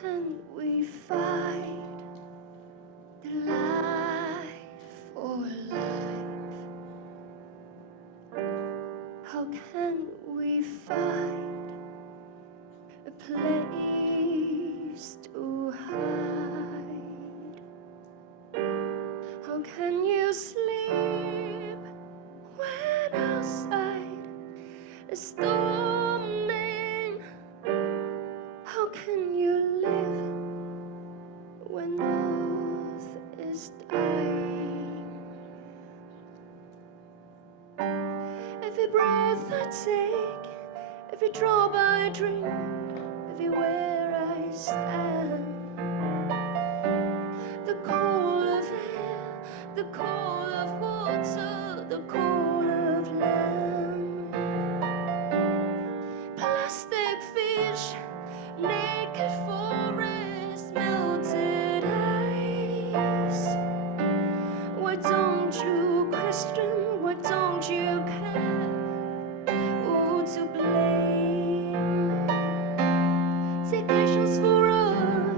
can we fight the life for life? How can we find a place to hide? How can you sleep when outside is storming? How can you live when earth is dying? Every breath I take, every drop I drink, everywhere I stand, the cold of air, the cold of water, the cold of land. Plastic fish, naked forest, melted ice. Why don't you question? Why don't you care? Who to blame? Take actions for Earth.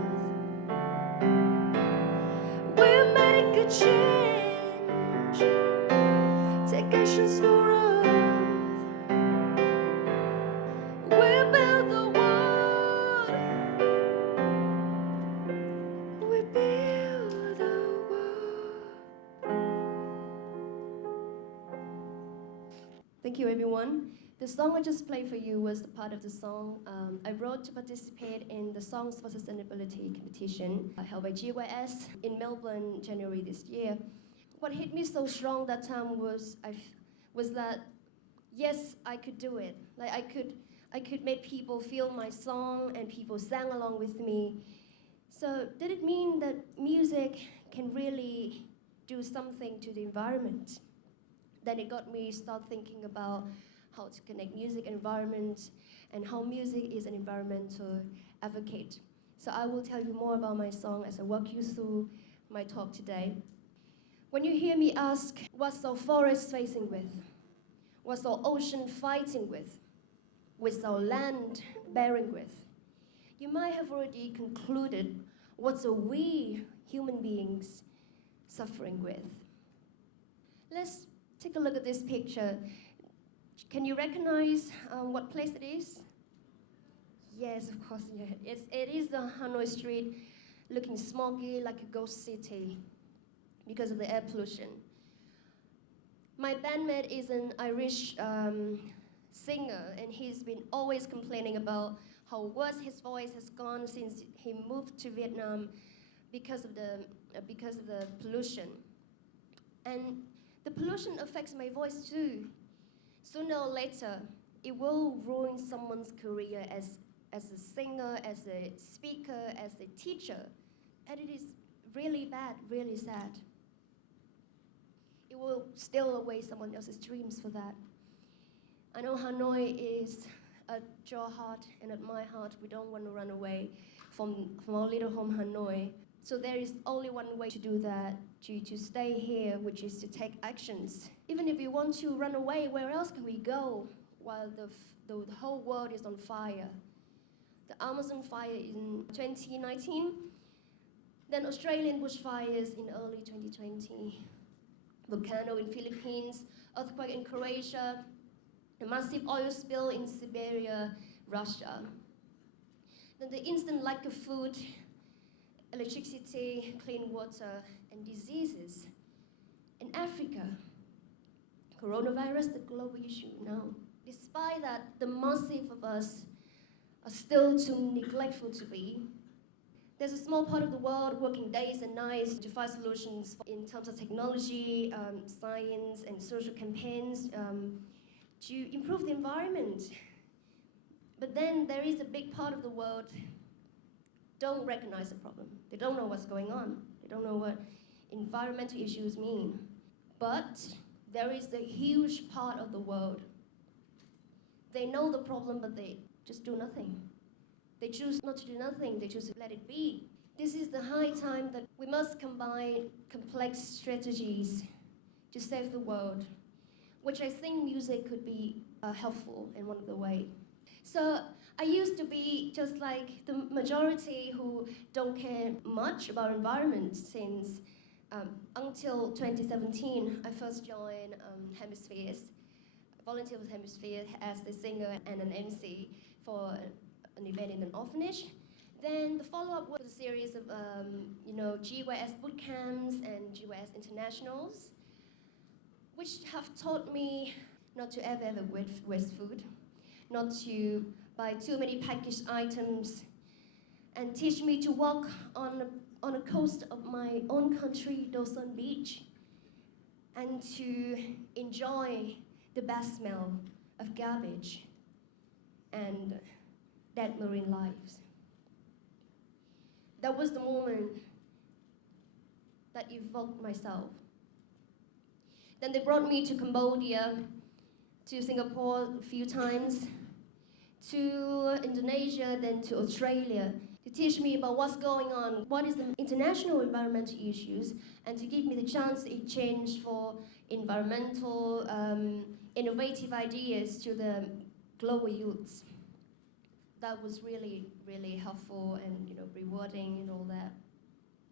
We'll make a change. Take actions for Earth. We'll build the world. We build the world. Thank you, everyone. The song I just played for you was the part of the song I wrote to participate in the Songs for Sustainability competition held by GYS in Melbourne, January this year. What hit me so strong that time was that yes, I could do it. Like I could make people feel my song and people sang along with me. So did it mean that music can really do something to the environment? Then it got me start thinking about how to connect music and environment and how music is an environmental advocate. So I will tell you more about my song as I walk you through my talk today. When you hear me ask, what's our forest facing with? What's our ocean fighting with? What's our land bearing with? You might have already concluded what's we human beings suffering with. Let's take a look at this picture. Can you recognize what place it is? Yes, of course, yeah. It is the Hanoi street, looking smoggy like a ghost city because of the air pollution. My bandmate is an Irish singer, and he's been always complaining about how worse his voice has gone since he moved to Vietnam because of the pollution. And the pollution affects my voice too. Sooner or later, it will ruin someone's career as a singer, as a speaker, as a teacher. And it is really bad, really sad. It will steal away someone else's dreams for that. I know Hanoi is at your heart and at my heart. We don't want to run away from our little home Hanoi. So there is only one way to do that, to stay here, which is to take actions. Even if we want to run away, where else can we go while the whole world is on fire? The Amazon fire in 2019, then Australian bushfires in early 2020, volcano in Philippines, earthquake in Croatia, a massive oil spill in Siberia, Russia. Then the instant lack of food, electricity, clean water, and diseases. In Africa, coronavirus, the global issue now. Despite that, the massive of us are still too neglectful to be. There's a small part of the world working days and nights to find solutions in terms of technology, science, and social campaigns to improve the environment. But then there is a big part of the world don't recognize the problem. They don't know what's going on. They don't know what environmental issues mean. But there is a huge part of the world. They know the problem, but they just do nothing. They choose not to do nothing. They choose to let it be. This is the high time that we must combine complex strategies to save the world, which I think music could be helpful in one of the ways. So I used to be just like the majority who don't care much about environment since until 2017, I first joined Hemispheres. I volunteered with Hemisphere as the singer and an MC for an event in an orphanage. Then the follow-up was a series of GYS boot camps and GYS internationals, which have taught me not to ever waste food, not to buy too many packaged items, and teach me to walk on the coast of my own country, Dosan Beach, and to enjoy the bad smell of garbage and dead marine lives. That was the moment that evoked myself. Then they brought me to Cambodia, to Singapore a few times, to Indonesia, then to Australia, to teach me about what's going on, what is the international environmental issues, and to give me the chance to exchange for environmental, innovative ideas to the global youths. That was really, really helpful and rewarding and all that.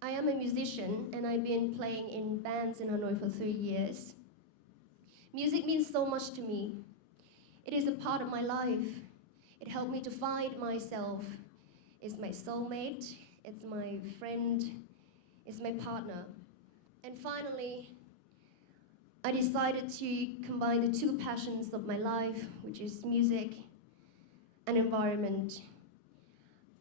I am a musician, and I've been playing in bands in Hanoi for 3 years. Music means so much to me. It is a part of my life. It helped me to find myself. It's my soulmate, it's my friend, it's my partner. And finally, I decided to combine the two passions of my life, which is music and environment,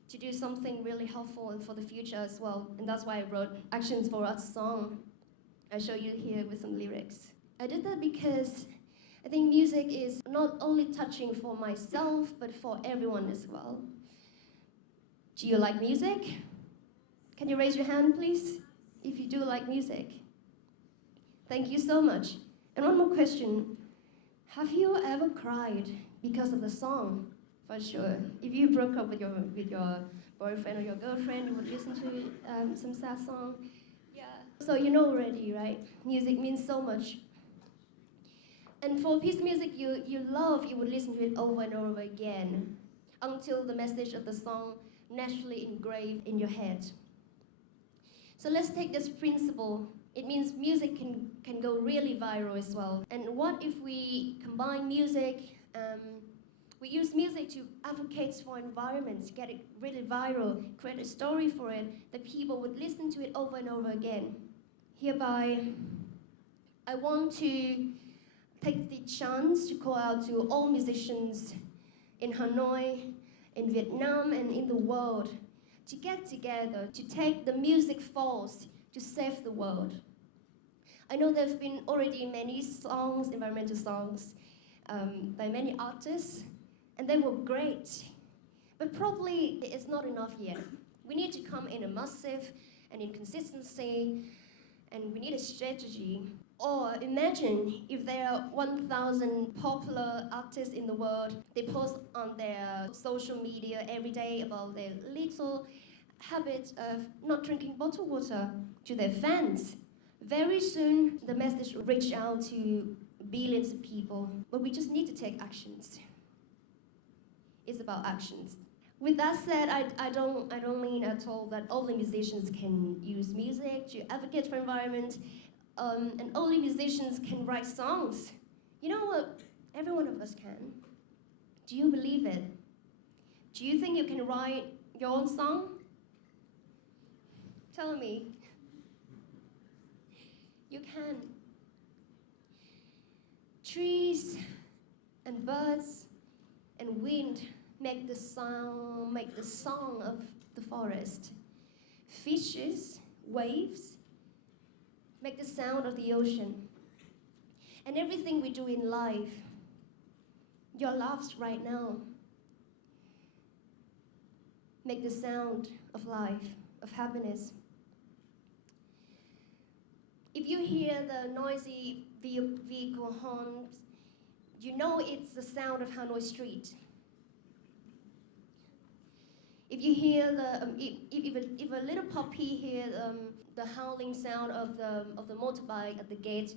to do something really helpful and for the future as well. And that's why I wrote Actions for Us song. I show you here with some lyrics. I did that because I think music is not only touching for myself, but for everyone as well. Do you like music? Can you raise your hand, please, if you do like music? Thank you so much. And one more question. Have you ever cried because of the song? For sure. If you broke up with your boyfriend or your girlfriend, you would listen to some sad song. Yeah. So you know already, right? Music means so much. And for a piece of music you love, you would listen to it over and over again until the message of the song naturally engraved in your head. So let's take this principle. It means music can go really viral as well. And what if we combine music, we use music to advocate for environments, get it really viral, create a story for it, that people would listen to it over and over again. Hereby, I want to take the chance to call out to all musicians in Hanoi, in Vietnam, and in the world to get together, to take the music force to save the world. I know there have been already many songs, environmental songs, by many artists, and they were great. But probably it's not enough yet. We need to come in a massive and in consistency, and we need a strategy. Or imagine if there are 1,000 popular artists in the world, they post on their social media every day about their little habit of not drinking bottled water to their fans. Very soon, the message will reach out to billions of people, but we just need to take actions. It's about actions. With that said, I don't mean at all that only musicians can use music to advocate for environment, and only musicians can write songs. You know what? Every one of us can. Do you believe it? Do you think you can write your own song? Tell me. You can. Trees and birds and wind make the song of the forest. Fishes, waves, make the sound of the ocean. And everything we do in life, your laughs right now, make the sound of life, of happiness. If you hear the noisy vehicle horns, you know it's the sound of Hanoi street. If you hear if a little puppy hears the howling sound of the motorbike at the gate,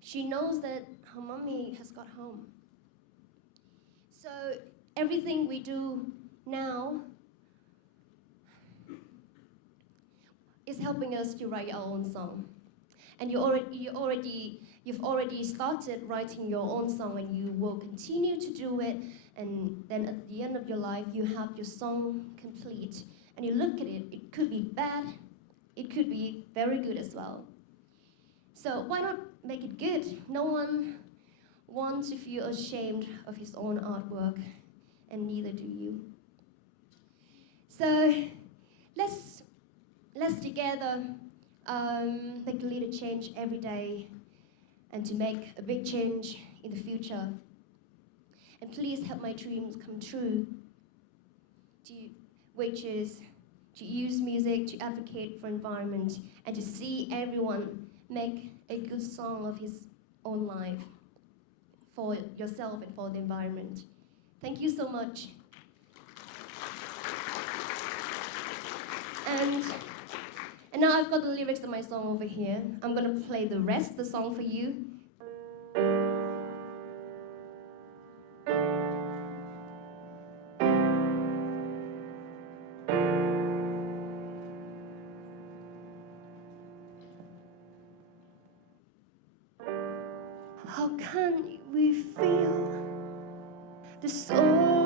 she knows that her mommy has got home. So everything we do now is helping us to write our own song. And you've already started writing your own song, and you will continue to do it. And then at the end of your life, you have your song complete. And you look at it, it could be bad, it could be very good as well. So why not make it good? No one wants to feel ashamed of his own artwork, and neither do you. So let's together make a little change every day, and to make a big change in the future. And please help my dreams come true, which is to use music to advocate for environment and to see everyone make a good song of his own life for yourself and for the environment. Thank you so much. And now I've got the lyrics of my song over here. I'm gonna play the rest of the song for you. How can we feel the soul